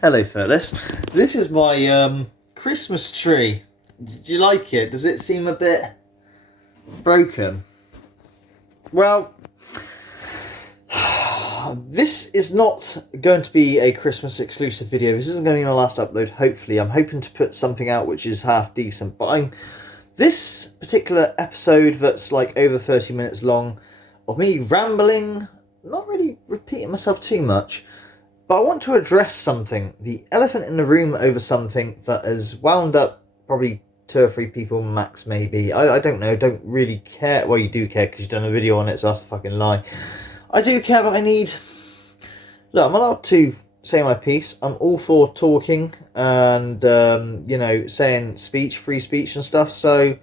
Hello, Phyllis. This is my Christmas tree. Do you like it? Does it seem a bit broken? Well, this is not going to be a Christmas exclusive video. This isn't going to be my last upload, hopefully. I'm hoping to put something out which is half decent. But this particular episode that's like over 30 minutes long of me rambling, not really repeating myself too much, but I want to address something. The elephant in the room over something that has wound up probably 2 or 3 people max, maybe. I don't know, don't really care. Well, you do care because you've done a video on it, so that's a fucking lie. I do care, but I need... Look, I'm allowed to say my piece. I'm all for talking and, you know, saying free speech and stuff, so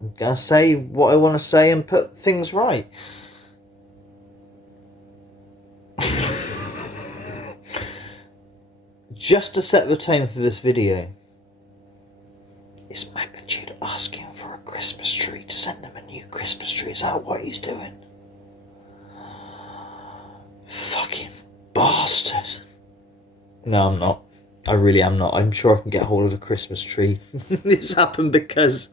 I'm going to say what I want to say and put things right. Just to set the tone for this video, is Magnitude asking for a Christmas tree to send him a new Christmas tree? Is that what he's doing? Fucking bastard. No, I'm not. I really am not. I'm sure I can get hold of a Christmas tree. This happened because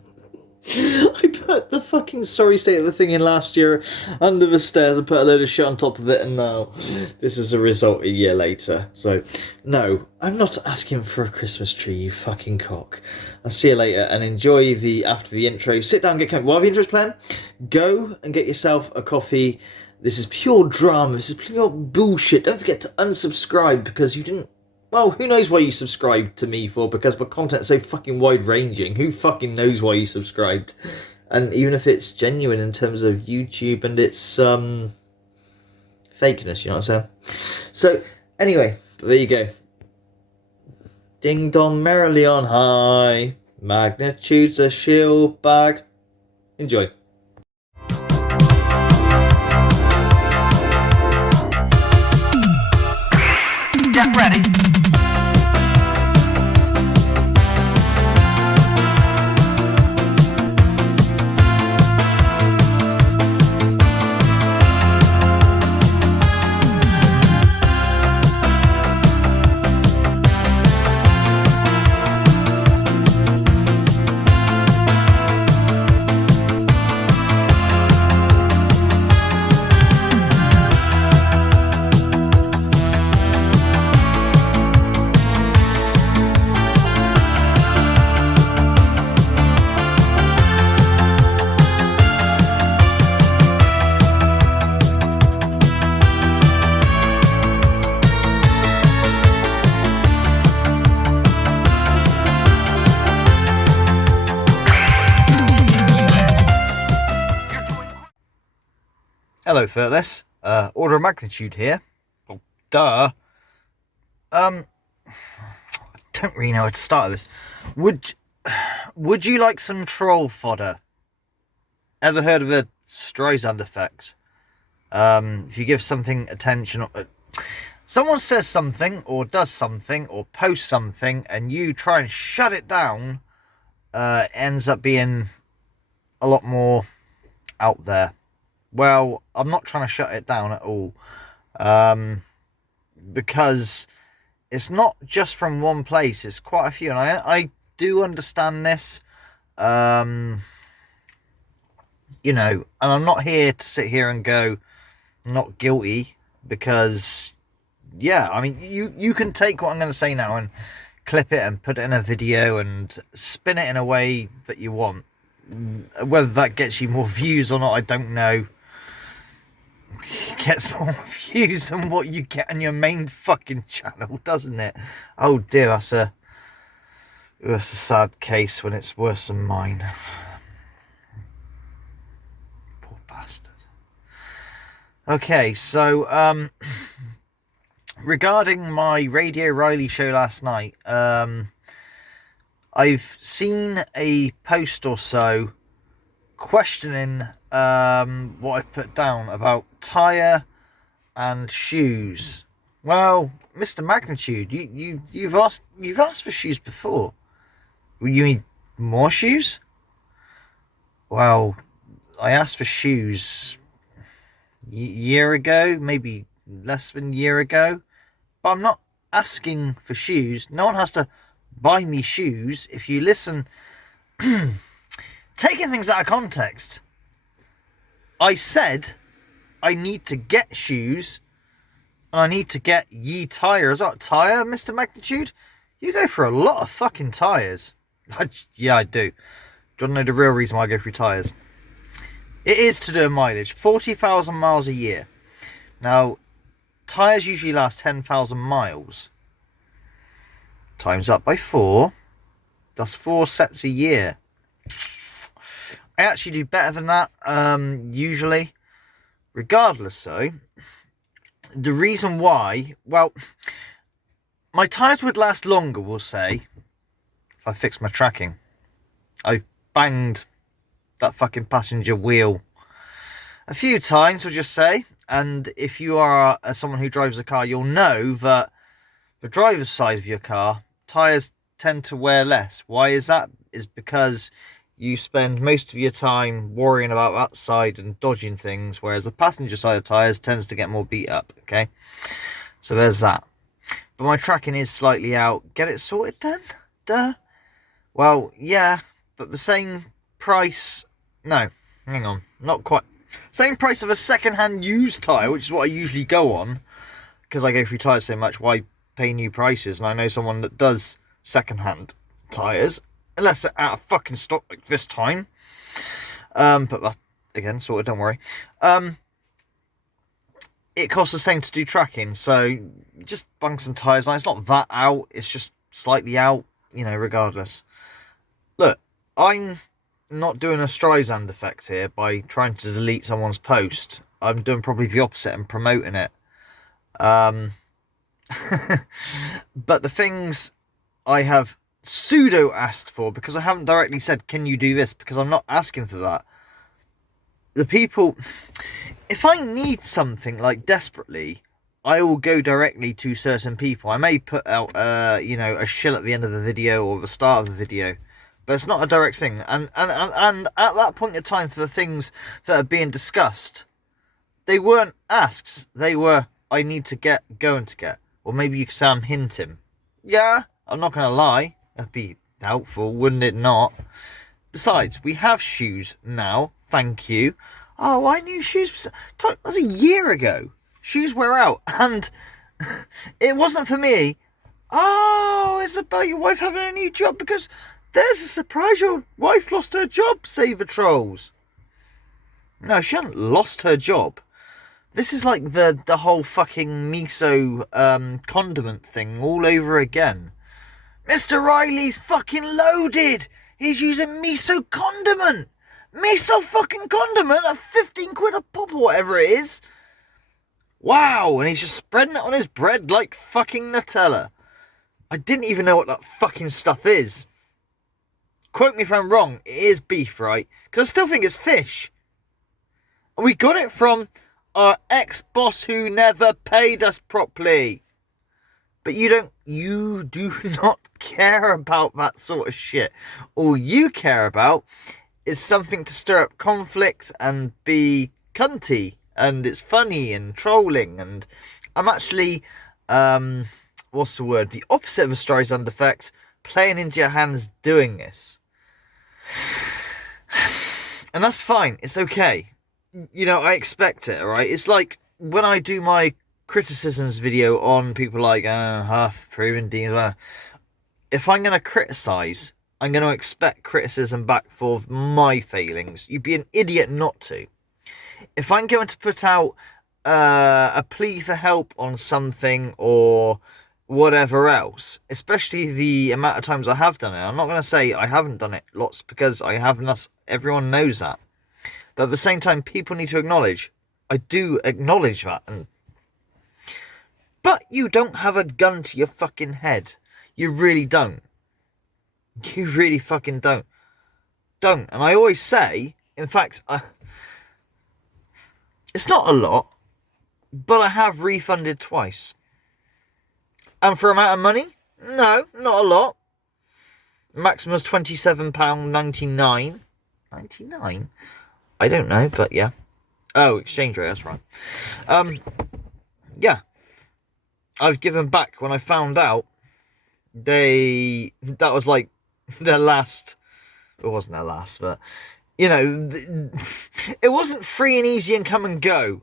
I put the fucking sorry state of the thing in last year under the stairs and put a load of shit on top of it, and now this is a result a year later. So, no, I'm not asking for a Christmas tree, you fucking cock. I'll see you later and enjoy after the intro. Sit down, get comfy. While the intro's playing, go and get yourself a coffee. This is pure drama. This is pure bullshit. Don't forget to unsubscribe because you didn't... Well, who knows why you subscribed to me for, because my content's so fucking wide-ranging. Who fucking knows why you subscribed? And even if it's genuine in terms of YouTube and its fakeness, you know what I'm saying? So, anyway, there you go. Ding dong merrily on high. Magnitude's a shield bag. Enjoy. Get ready. Hello, Firtless. Order of magnitude here. Oh, duh. I don't really know how to start this. Would you like some troll fodder? Ever heard of a Streisand effect? If you give something attention, someone says something or does something or posts something, and you try and shut it down, it ends up being a lot more out there. Well, I'm not trying to shut it down at all, because it's not just from one place, it's quite a few, and I do understand this, you know, and I'm not here to sit here and go, not guilty, because, yeah, I mean, you can take what I'm going to say now and clip it and put it in a video and spin it in a way that you want. Whether that gets you more views or not, I don't know. Gets more views than what you get on your main fucking channel, doesn't it? Oh dear, that's a sad case when it's worse than mine. Poor bastard. Okay, so regarding my Radio Riley show last night, I've seen a post or so questioning what I've put down about tyre and shoes. Well, Mr. Magnitude, you've asked for shoes before. You need more shoes? Well, I asked for shoes a year ago, maybe less than a year ago. But I'm not asking for shoes. No one has to buy me shoes. If you listen, taking things out of context, I said I need to get shoes and I need to get ye tyres. What tyre, Mr. Magnitude? You go for a lot of fucking tyres. Yeah, I do. Do you want to know the real reason why I go through tyres? It is to do with mileage. 40,000 miles a year. Now, tyres usually last 10,000 miles. Times up by 4. That's 4 sets a year. I actually do better than that, usually. Regardless, though, the reason why, well, my tyres would last longer, we'll say, if I fix my tracking. I've banged that fucking passenger wheel a few times, we'll just say. And if you are someone who drives a car, you'll know that the driver's side of your car, tyres tend to wear less. Why is that? Is because you spend most of your time worrying about that side and dodging things, whereas the passenger side of tyres tends to get more beat up, okay? So there's that. But my tracking is slightly out. Get it sorted then? Duh. Well, yeah, but the same price... No, hang on, not quite. Same price of a second-hand used tyre, which is what I usually go on, because I go through tyres so much. Why pay new prices? And I know someone that does second-hand tyres, unless they're out of fucking stock like this time. But that, again, sorted, don't worry. It costs the same to do tracking, so just bung some tyres on. It's not that out, it's just slightly out, regardless. Look, I'm not doing a Streisand effect here by trying to delete someone's post. I'm doing probably the opposite and promoting it. But the things I have pseudo asked for, because I haven't directly said, can you do this? Because I'm not asking for that. The people, if I need something like desperately, I will go directly to certain people. I may put out, a shill at the end of the video or the start of the video. But it's not a direct thing. And at that point in time, for the things that are being discussed, they weren't asks. They were, I need to get, going to get. Or maybe you could say I'm hinting. Yeah, I'm not going to lie. That'd be helpful, wouldn't it not? Besides, we have shoes now. Thank you. Oh, I knew shoes. That was a year ago. Shoes were out. And it wasn't for me. Oh, it's about your wife having a new job because... There's a surprise, your wife lost her job, save the trolls. No, she hasn't lost her job. This is like the whole fucking miso condiment thing all over again. Mr. Riley's fucking loaded. He's using miso condiment. Miso fucking condiment at 15 quid a pop or whatever it is. Wow, and he's just spreading it on his bread like fucking Nutella. I didn't even know what that fucking stuff is. Quote me if I'm wrong, it is beef, right? Because I still think it's fish. And we got it from our ex-boss who never paid us properly. But you do not care about that sort of shit. All you care about is something to stir up conflict and be cunty. And it's funny and trolling. And I'm actually, what's the word? The opposite of a Streisand effect, playing into your hands doing this. And that's fine. It's okay. I expect it, alright? It's like when I do my criticisms video on people like Huff, Proven D as well. If I'm going to criticise, I'm going to expect criticism back for my failings. You'd be an idiot not to. If I'm going to put out a plea for help on something or whatever else, especially the amount of times I have done it. I'm not going to say I haven't done it lots because I haven't. Everyone knows that. But at the same time, people need to acknowledge. I do acknowledge that. But you don't have a gun to your fucking head. You really don't. You really fucking don't. And I always say, in fact, it's not a lot, but I have refunded twice. And for amount of money? No, not a lot. Maximum is £27.99. 99? I don't know, but yeah. Oh, exchange rate, that's right. yeah, I've given back when I found out that was like their last. It wasn't their last, but you know, it wasn't free and easy and come and go.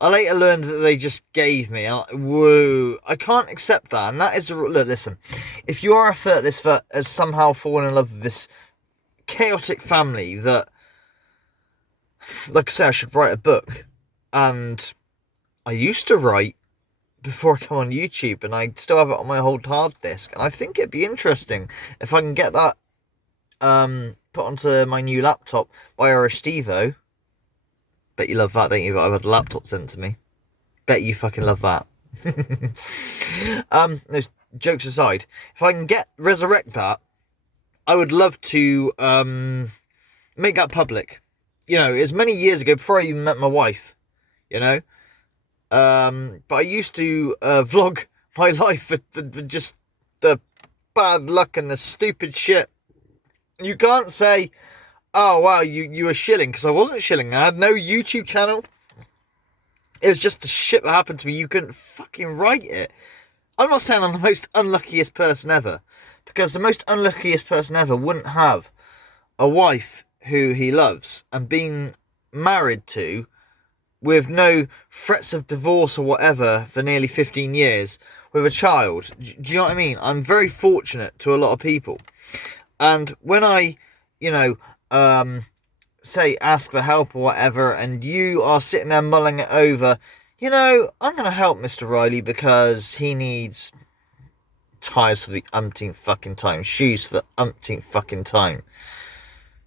I later learned that they just gave me. Whoa, I can't accept that. And that is, look, listen, if you are a firtless that has somehow fallen in love with this chaotic family that, like I say, I should write a book. And I used to write before I come on YouTube, and I still have it on my old hard disk. And I think it'd be interesting if I can get that put onto my new laptop by Irish Stevo. Bet you love that, don't you? I've had a laptop sent to me. Bet you fucking love that. No, jokes aside, if I can resurrect that, I would love to make that public. You know, as many years ago, before I even met my wife, you know. But I used to vlog my life with just the bad luck and the stupid shit. You can't say, oh, wow, you were shilling, because I wasn't shilling. I had no YouTube channel. It was just the shit that happened to me. You couldn't fucking write it. I'm not saying I'm the most unluckiest person ever, because the most unluckiest person ever wouldn't have a wife who he loves and being married to with no threats of divorce or whatever for nearly 15 years with a child. Do you know what I mean? I'm very fortunate to a lot of people. And when I, you know, say ask for help or whatever, and you are sitting there mulling it over, you know, I'm going to help Mr. Riley because he needs tyres for the umpteenth fucking time, shoes for the umpteenth fucking time.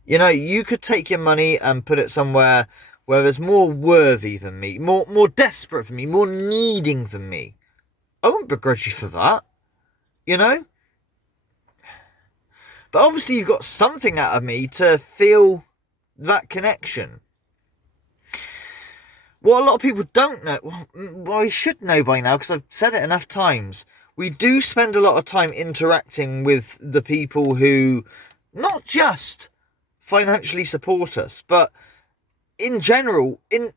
You know, you could take your money and put it somewhere where there's more worthy than me, more desperate than me, more needing than me. I wouldn't begrudge you for that, you know? But obviously you've got something out of me to feel that connection. What a lot of people don't know, well, I should know by now because I've said it enough times. We do spend a lot of time interacting with the people who not just financially support us, but in general, in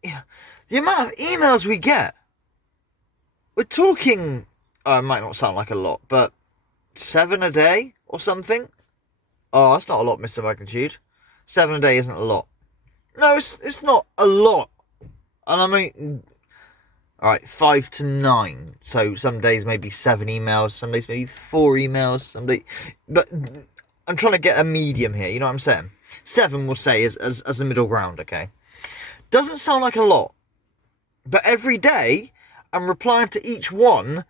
the amount of emails we get. We're talking, it might not sound like a lot, but 7 a day or something. Oh, that's not a lot, Mr. Magnitude. 7 a day isn't a lot. No, it's not a lot. And I mean, alright, 5 to 9. So some days maybe 7 emails, some days maybe 4 emails, some days. But I'm trying to get a medium here, you know what I'm saying? 7 we'll say as a middle ground, okay? Doesn't sound like a lot. But every day, I'm replying to each one,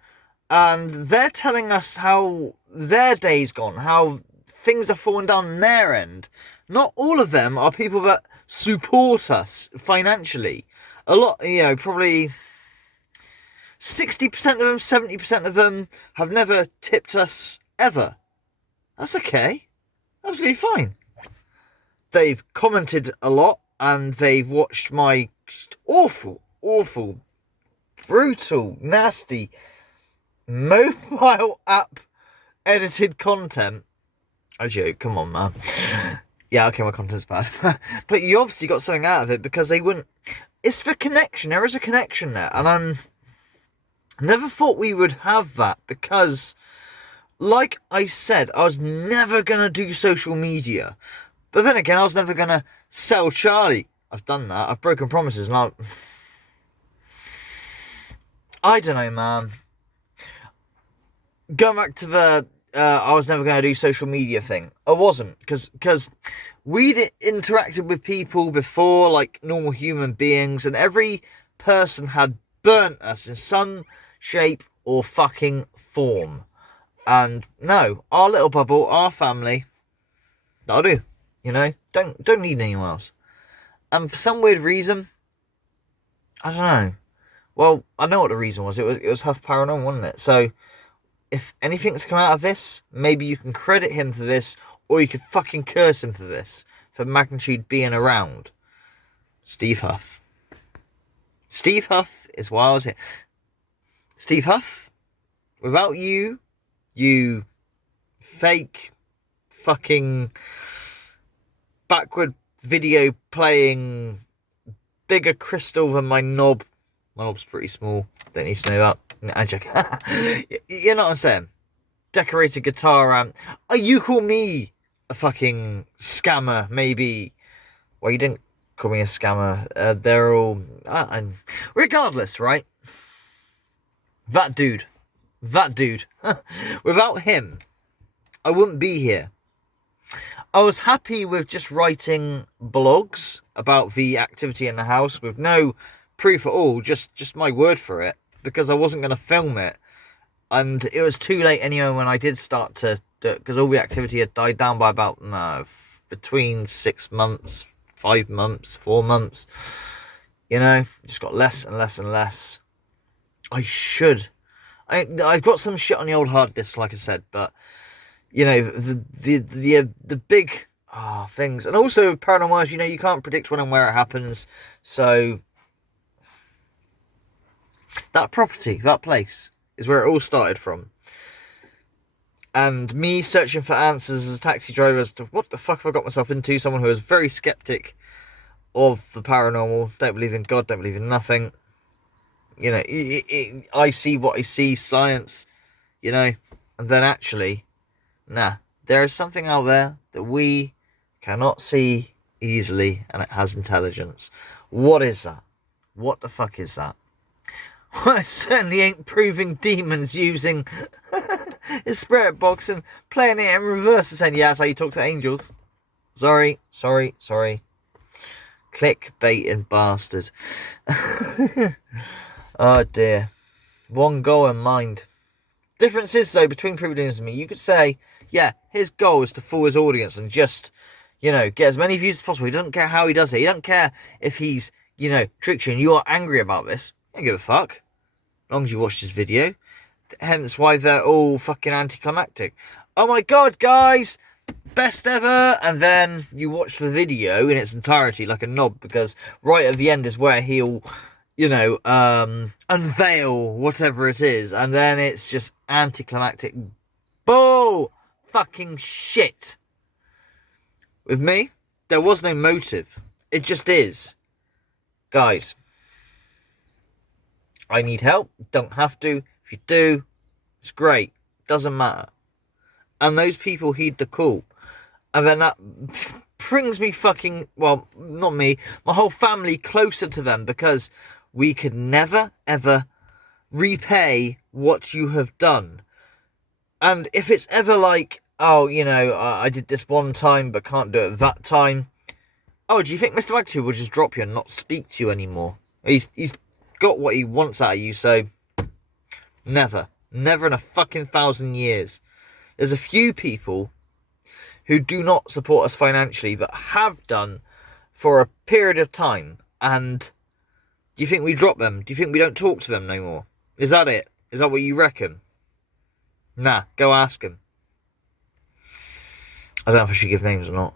and they're telling us how their day's gone, how things are falling down their end. Not all of them are people that support us financially. A lot, you know, probably 60% of them, 70% of them have never tipped us ever. That's okay. Absolutely fine. They've commented a lot and they've watched my awful, brutal, nasty, mobile app edited content. I joke, come on, man. Yeah, okay, my content's bad. But you obviously got something out of it because they wouldn't... It's for connection. There is a connection there. And I never thought we would have that because, like I said, I was never going to do social media. But then again, I was never going to sell Charlie. I've done that. I've broken promises. And I don't know, man. Going back to the... I was never going to do social media thing. I wasn't, because we'd interacted with people before, like normal human beings, and every person had burnt us in some shape or fucking form. And no, our little bubble, our family, that'll do. You know, don't need anyone else. And for some weird reason, I don't know. Well, I know what the reason was. It was Huff Paranormal, wasn't it? So, if anything's come out of this, maybe you can credit him for this, or you could fucking curse him for this, for Magnitude being around. Steve Huff. Steve Huff is why I was here. Steve Huff, without you, you fake fucking backward video playing bigger crystal than my knob. My knob's pretty small. Don't need to know that. No, I'm joking. You know what I'm saying? Decorated guitar amp. Oh, you call me a fucking scammer, maybe. Well, you didn't call me a scammer. They're all... regardless, right? That dude. Without him, I wouldn't be here. I was happy with just writing blogs about the activity in the house with no proof at all, just my word for it, because I wasn't going to film it. And it was too late anyway when I did start to do it, because all the activity had died down by about between 6 months, 5 months, 4 months. You know, just got less and less and less. I've got some shit on the old hard disk, like I said, but you know, the big things, and also paranormal, you know, you can't predict when and where it happens. So that property, that place, is where it all started from. And me searching for answers as a taxi driver as to what the fuck have I got myself into, someone who is very skeptic of the paranormal, don't believe in God, don't believe in nothing. You know, I see what I see, science, you know, and then actually, there is something out there that we cannot see easily, and it has intelligence. What is that? What the fuck is that? Well, it certainly ain't proving demons using his spirit box and playing it in reverse and saying, yeah, that's how you talk to angels. Sorry. Clickbaiting bastard. Oh dear. One goal in mind. Difference is, though, between Prudence and me, you could say, yeah, his goal is to fool his audience and just, you know, get as many views as possible. He doesn't care how he does it. He doesn't care if he's, you know, tricked you and you are angry about this. I don't give a fuck. As long as you watch this video. Hence why they're all fucking anticlimactic. Oh my god, guys! Best ever! And then you watch the video in its entirety like a knob, because right at the end is where he'll, you know, unveil whatever it is, and then it's just anticlimactic bull fucking shit. With me, there was no motive. It just is. Guys, I need help. Don't have to. If you do, it's great. Doesn't matter. And those people heed the call. And then that brings me fucking, well, not me, my whole family closer to them, because we could never, ever repay what you have done. And if it's ever like, oh, you know, I did this one time but can't do it that time. Oh, do you think Mr. Magtooth will just drop you and not speak to you anymore? He's got what he wants out of you, so never in a fucking 1,000 years. There's a few people who do not support us financially that have done for a period of time, and do you think we drop them? Do you think we don't talk to them no more? Is that it? Is that what you reckon? Nah, go ask them. I don't know if I should give names or not,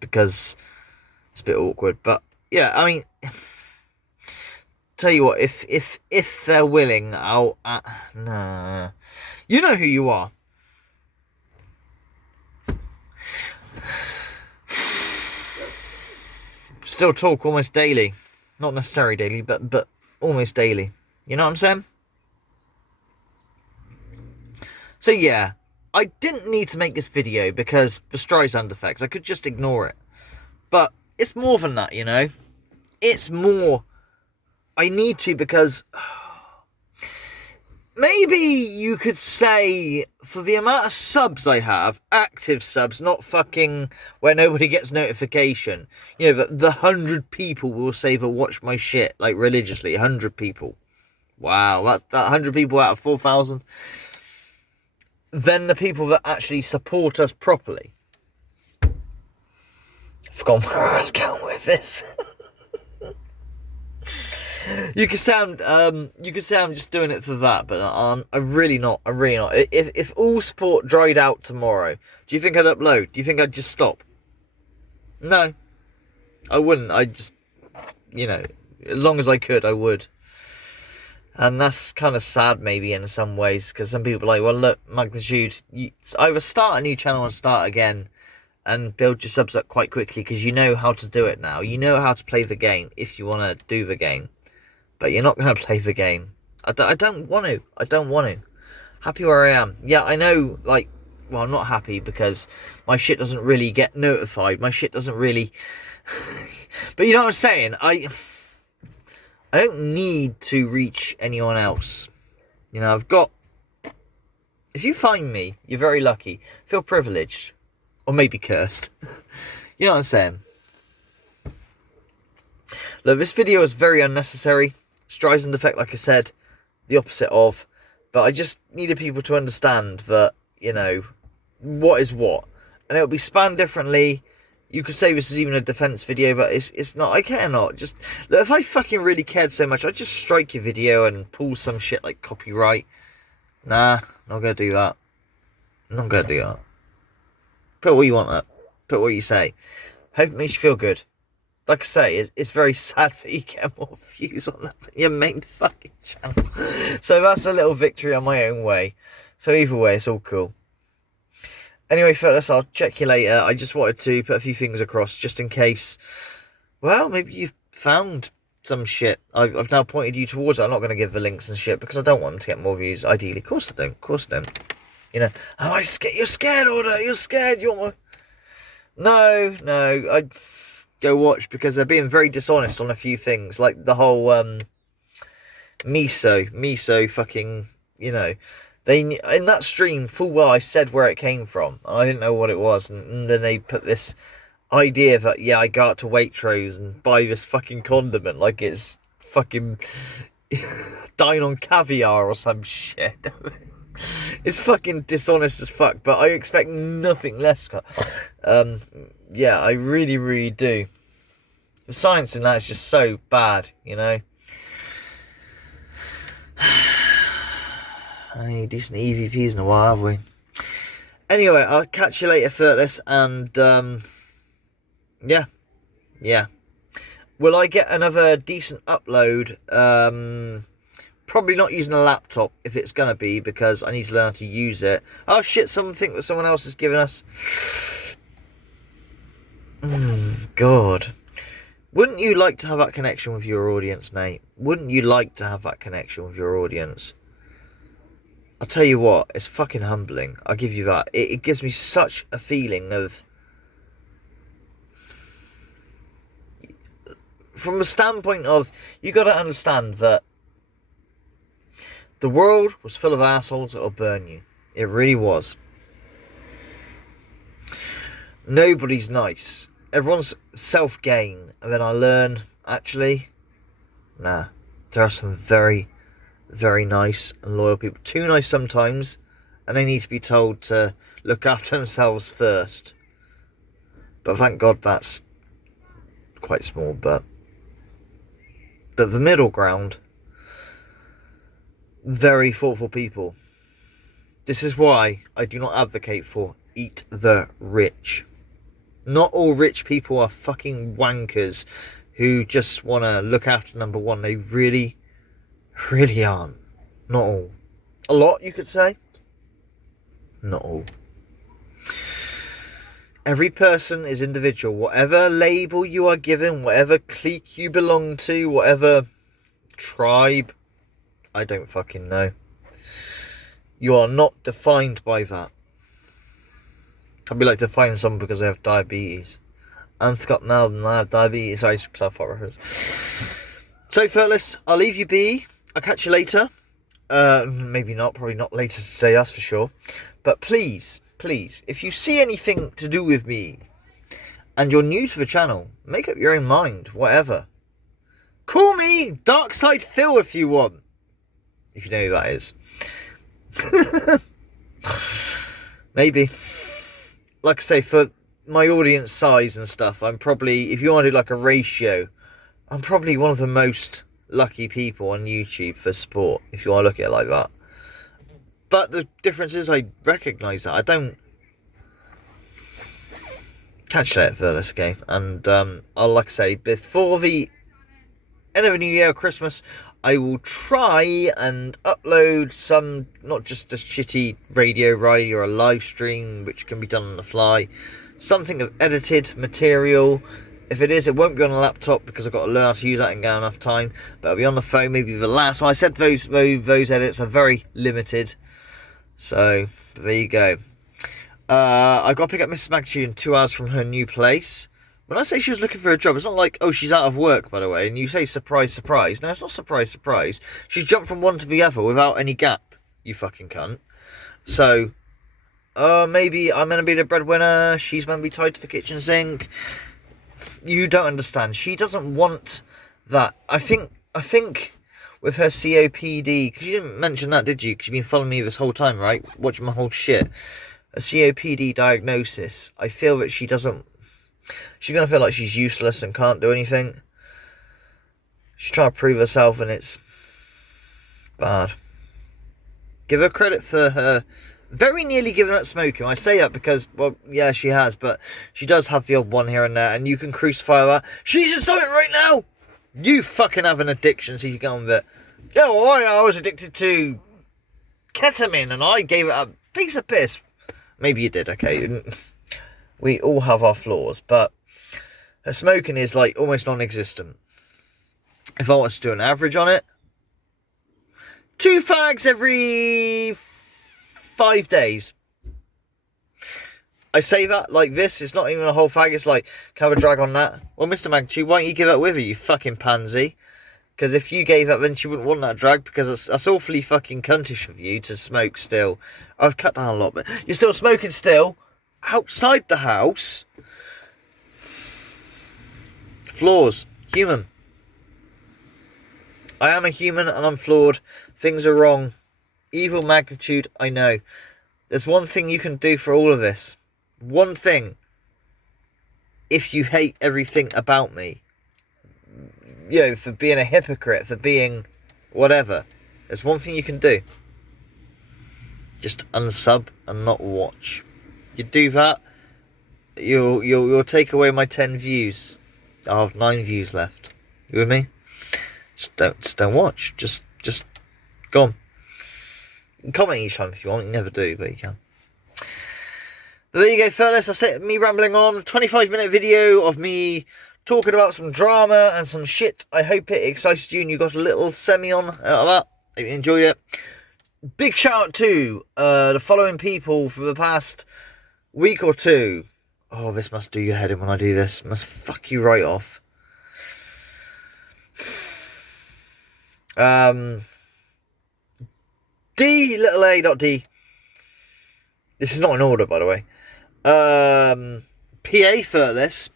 because it's a bit awkward. But yeah, I mean, tell you what, if they're willing, I'll. Nah, you know who you are. Still talk almost daily, not necessarily daily, but almost daily. You know what I'm saying? So yeah, I didn't need to make this video because the Streisand effects. I could just ignore it. But it's more than that, you know? It's more... I need to, because... maybe you could say, for the amount of subs I have, active subs, not fucking where nobody gets notification. You know, the 100 people will say they'll watch my shit, like, religiously. 100 people. Wow, that's that 100 people out of 4,000. Then the people that actually support us properly. I've forgotten where I was going with this. You could say I'm just doing it for that, but I'm really not. I'm really not. If all support dried out tomorrow, do you think I'd upload? Do you think I'd just stop? No, I wouldn't. I just, you know, as long as I could, I would. And that's kind of sad, maybe, in some ways, because some people are like, well, look, Magnitude, you either start a new channel and start again and build your subs up quite quickly, because you know how to do it now. You know how to play the game if you want to do the game. But you're not going to play the game. I don't want to. I don't want to. Happy where I am. Yeah, I know, like, well, I'm not happy because my shit doesn't really get notified. My shit doesn't really... But you know what I'm saying? I don't need to reach anyone else. You know, I've got... If you find me, you're very lucky. Feel privileged. Or maybe cursed. You know what I'm saying? Look, this video is very unnecessary. Streisand effect, like I said, the opposite of. But I just needed people to understand that, you know, what is what. And it'll be spanned differently. You could say this is even a defense video, but it's not. I care not. Just, look, if I fucking really cared so much, I'd just strike your video and pull some shit like copyright. Nah, not gonna do that. Not gonna do that. Put what you want up. Put what you say. Hope it makes you feel good. Like I say, it's very sad that you get more views on that than your main fucking channel. So that's a little victory on my own way. So either way, it's all cool. Anyway, fellas, I'll check you later. I just wanted to put a few things across just in case, well, maybe you've found some shit. I've now pointed you towards it. I'm not going to give the links and shit because I don't want them to get more views, ideally. Of course I don't. Of course I don't. You know, am I scared? You're scared, Order. You're scared. You want more? No. I go watch because they're being very dishonest on a few things. Like the whole miso fucking, you know. They, in that stream, full well, I said where it came from. And I didn't know what it was. And then they put this idea that, yeah, I go out to Waitrose and buy this fucking condiment like it's fucking dine on caviar or some shit. It's fucking dishonest as fuck, but I expect nothing less. Yeah, I really, really do. The science in that is just so bad, you know. Hey, decent EVPs in a while, have we? Anyway, I'll catch you later, Firtless, and yeah. Will I get another decent upload? Probably not using a laptop if it's gonna be, because I need to learn how to use it. Oh shit! Something that someone else has given us. God. Wouldn't you like to have that connection with your audience, mate? Wouldn't you like to have that connection with your audience? I'll tell you what, it's fucking humbling. I'll give you that. It gives me such a feeling of... From a standpoint of, you got to understand that the world was full of assholes that'll burn you. It really was. Nobody's nice. Everyone's self-gain. And then I learn, actually, nah, there are some very, very nice and loyal people. Too nice sometimes, and they need to be told to look after themselves first. But thank God that's quite small. But the middle ground, very thoughtful people. This is why I do not advocate for eat the rich. Not all rich people are fucking wankers who just want to look after number one. They really, really aren't. Not all. A lot, you could say. Not all. Every person is individual. Whatever label you are given, whatever clique you belong to, whatever tribe, I don't fucking know. You are not defined by that. I'd be like defining someone because they have diabetes. I'm Scott Melbourne, I have diabetes. Sorry, South Park reference. So, Firtless, I'll leave you be. I'll catch you later. Maybe not, probably not later today, that's for sure. But please, if you see anything to do with me and you're new to the channel, make up your own mind, whatever. Call me Darkside Phil if you want. If you know who that is. Maybe. Like I say, for my audience size and stuff, I'm probably, if you want to do like a ratio, I'm probably one of the most lucky people on YouTube for sport, if you want to look at it like that. But the difference is I recognise that. I don't... Catch that for this game. And I'll, like I say, before the end of the new year or Christmas, I will try and upload some, not just a shitty radio ride or a live stream, which can be done on the fly. Something of edited material If it is, it won't be on a laptop because I've got to learn how to use that and get enough time. But it'll be on the phone, maybe the last one. I said those edits are very limited. So, there you go. I got to pick up Mrs. Magnitude in 2 hours from her new place. When I say she was looking for a job, it's not like, oh, she's out of work, by the way. And you say surprise, surprise. No, it's not surprise, surprise. She's jumped from one to the other without any gap, you fucking cunt. So, maybe I'm going to be the breadwinner. She's going to be tied to the kitchen sink. You don't understand. She doesn't want that. I think with her COPD, because you didn't mention that, did you? Because you've been following me this whole time, right? Watching my whole shit. A COPD diagnosis. I feel that she doesn't... She's going to feel like she's useless and can't do anything. She's trying to prove herself and it's bad. Give her credit for her very nearly giving up smoking. I say that because, well, yeah, she has, but she does have the odd one here and there, and you can crucify her. She should stop it right now! You fucking have an addiction, so you get on with it. Yeah, well, I was addicted to ketamine, and I gave it a piece of piss. Maybe you did, okay? We all have our flaws, but her smoking is, like, almost non-existent. If I was to do an average on it, 2 fags every 5 days. I say that like this, it's not even a whole fag, it's like, can I have a drag on that? Well, Mr. Magnitude, why don't you give up with her, you fucking pansy? Because if you gave up, then she wouldn't want that drag, because that's awfully fucking cuntish of you to smoke still. I've cut down a lot, but you're still smoking still, outside the house. Flaws. Human. I am a human and I'm flawed. Things are wrong. Evil Magnitude, I know. There's one thing you can do for all of this. One thing. If you hate everything about me. You know, for being a hypocrite, for being whatever. There's one thing you can do. Just unsub and not watch. You do that, you'll take away my 10 views. I'll have 9 views left. You with me? Just don't watch. Just go on. You can comment each time if you want. You never do, but you can. But there you go, fellas. That's it. Me rambling on. 25-minute video of me talking about some drama and some shit. I hope it excited you and you got a little semi on out of that. Hope you enjoyed it. Big shout out to the following people for the past week or two. Oh, this must do your head in when I do this. Must fuck you right off. D, little a, dot D. This is not in order, by the way. PA firtless.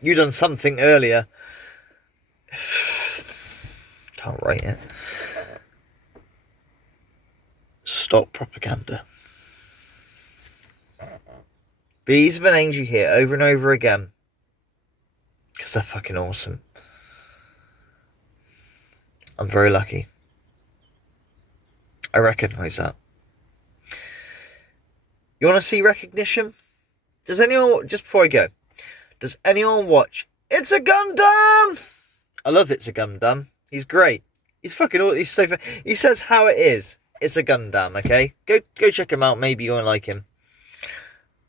You done something earlier. Can't write it. Stop propaganda. These are the names you hear over and over again. Because they're fucking awesome. I'm very lucky. I recognise that. You want to see recognition? Does anyone, just before I go, does anyone watch It's a Gundam? I love It's a Gundam. He's great. He's fucking, he's so, he says how it is. It's a Gundam, okay? Go check him out. Maybe you won't like him.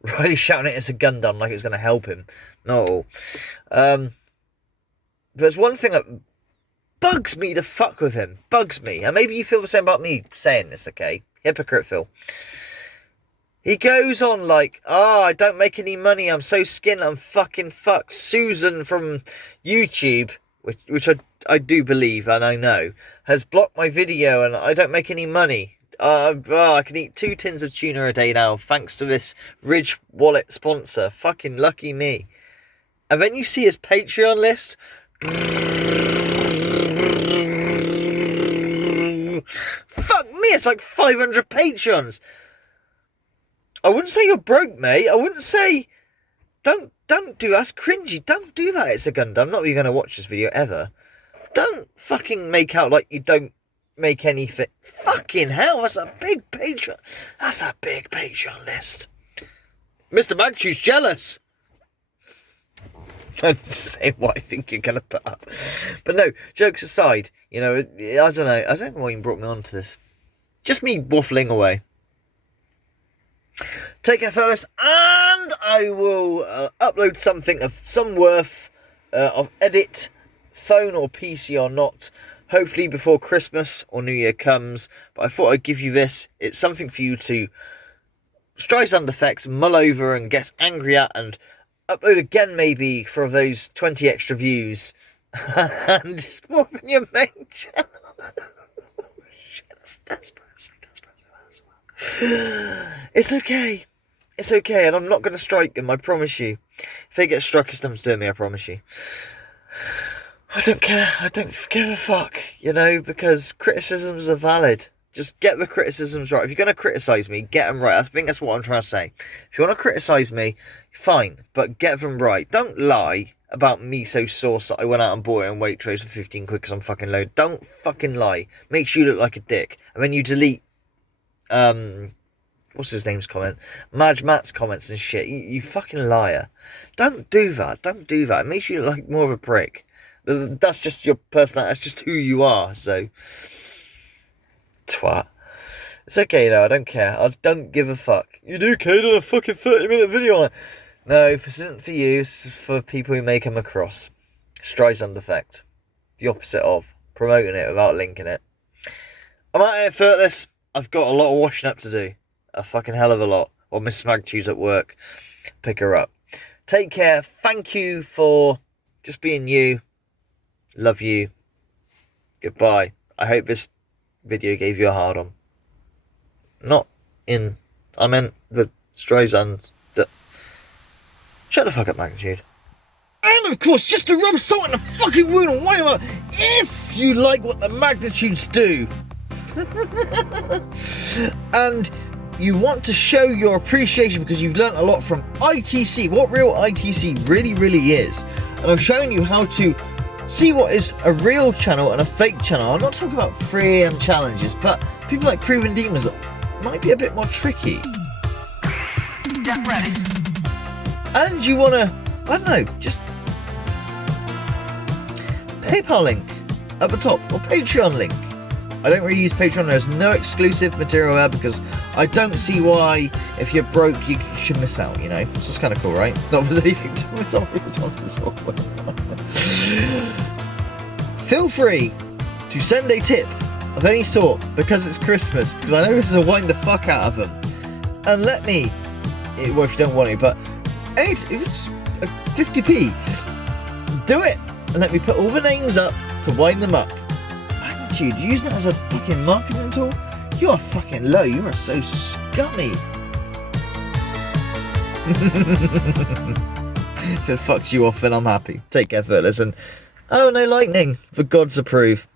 Riley shouting it, it's a Gundam, like it's going to help him. No. There's one thing that bugs me to fuck with him. Bugs me. And maybe you feel the same about me saying this, okay? Hypocrite Phil. He goes on like, I don't make any money. I'm so skinned. I'm fucking fucked. Susan from YouTube, which I do believe and I know, has blocked my video and I don't make any money. I can eat 2 tins of tuna a day now thanks to this Ridge Wallet sponsor. Fucking lucky me. And then you see his Patreon list. Fuck me, it's like 500 patrons. I wouldn't say you're broke, mate. I wouldn't say... Don't do that. That's cringy. Don't do that. It's a Gundam. Not that you're going to watch this video ever. Don't fucking make out like you don't make anything. Fucking hell, that's a big Patreon. That's a big Patreon list. Mr. Magnitude's jealous. I'm just saying what I think you're going to put up. But no, jokes aside, you know, I don't know. I don't know why you brought me on to this. Just me waffling away. Take care, fellas, and I will upload something of some worth of edit, phone or PC or not, hopefully before Christmas or New Year comes. But I thought I'd give you this. It's something for you to Streisand effect, mull over and get angry at, and upload again maybe for those 20 extra views. And it's more than your main channel. Shit, that's It's okay. It's okay, and I'm not going to strike him, I promise you. If they get struck, it's nothing to do with me, I promise you. I don't care. I don't give a fuck, you know, because criticisms are valid. Just get the criticisms right. If you're going to criticise me, get them right. I think that's what I'm trying to say. If you want to criticise me, fine, but get them right. Don't lie about miso sauce that I went out and bought it in Waitrose for 15 quid because I'm fucking low. Don't fucking lie. Makes you look like a dick. And then you delete, what's his name's comment? Majmat's comments and shit. You fucking liar. Don't do that. Don't do that. It makes you look like more of a prick. That's just your personality. That's just who you are. So, twat. It's okay though. I don't care. I don't give a fuck. You do, Kate, on a fucking 30-minute video on it. No, this isn't for you. It's for people who may come across. Streisand effect. The opposite of promoting it without linking it. I'm out here, firtless. I've got a lot of washing up to do. A fucking hell of a lot. Or Miss Smagtew's at work. Pick her up. Take care. Thank you for just being you. Love you. Goodbye. I hope this video gave you a hard on. I meant the Streisand. Shut the fuck up, Magnitude. And of course, just to rub salt in the fucking wound and why not, if you like what the Magnitudes do. And you want to show your appreciation because you've learnt a lot from ITC, what real ITC really is. And I'm showing you how to see what is a real channel and a fake channel. I'm not talking about 3am challenges, but people like Proven Demons might be a bit more tricky. Get ready. And you want to, I don't know, just PayPal link at the top or Patreon link. I don't really use Patreon. There's no exclusive material there because I don't see why, if you're broke, you should miss out, you know. It's just kind of cool, right? Not there's anything to miss out. Feel free to send a tip of any sort because it's Christmas, because I know this will wind the fuck out of them. And let me, well, if you don't want it, but if it's 50p, do it and let me put all the names up to wind them up. Magnitude, using that as a fucking marketing tool? You are fucking low. You are so scummy. If it fucks you off, then I'm happy. Take care, fellas. And oh, no lightning. For God's approve.